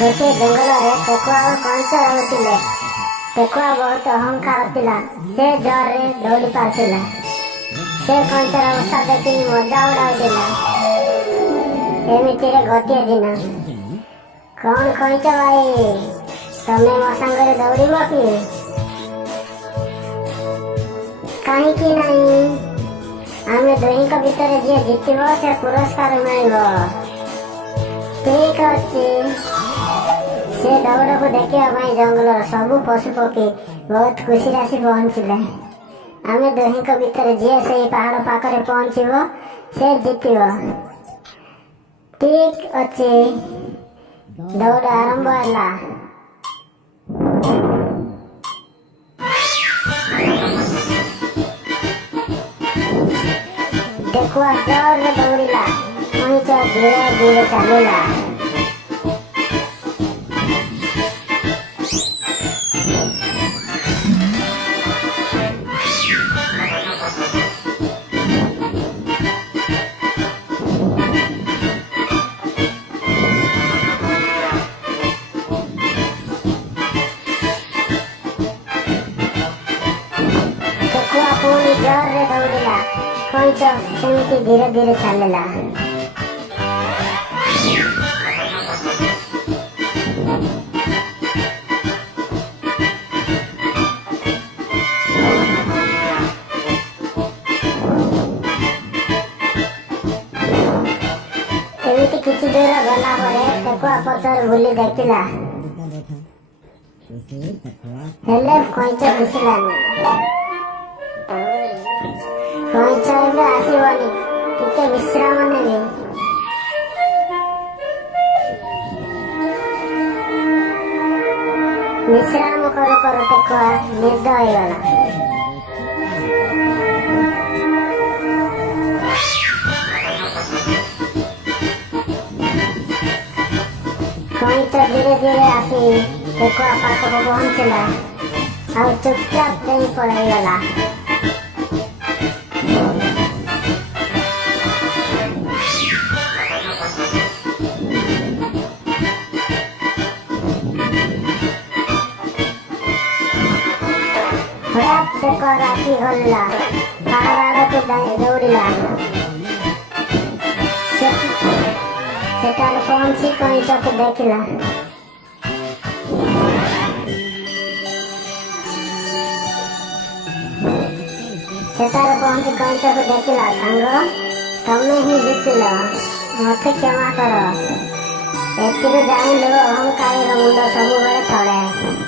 गोटे जंगल रे टेकुआ और कंच रहुथिले। टेकुआ बहुत अहंकार थिला, से जोर रे दौड़ी पारथिला। से कंचर अवस्था देखि मजा उड़ाउथिला। एमिति रे गोटे दिन कौन कंच भाई तमे मो संगे दौड़िबो कि? काहीकि नहीं, आमे दुहींक भितर जे जितिबो से पुरस्कार मिलिबो। ठीक अछि। से दौड़ को देखिया भाई जंगल सबु पशु पक्षी बहुत खुशी राशि पहुंचले। आमे दुहींक भितर जे से पहाड़ पाखरे पहुंचिबो से जितिबो। ठीक अछि। दौड़ आरंभ होला। टेकुआ जोर रे दौड़िला, कंच धीरे धीरे चलिला। टेकुआ पुणी जोर रे दौड़िला, कंच सेमती धीरे धीरे चलिला। एमिति किछि दूर गला परे टेकुआ पछर बुली देखिला, हेले कंच दिसिलानी। कंच एबे आसिबनी, टिके विश्राम नेबी। विश्राम करू करू टेकुआ निद होइगला। कंच धीरे धीरे आसी टेकुआ पाखक पहुंचला और चुपचाप डेई पड़ेगला। हठात टेकुआ राखी हल्ला, पहाड़ आड़क दौड़िला। सेठारे पहुंची कंच को देखिला। सेठारे पहुंची कंच को देखिला, सांग तमे ही जितिल, मते क्षमा कर। एतिरे जानिलो अहंकारी मुंड सबुबेले तळे।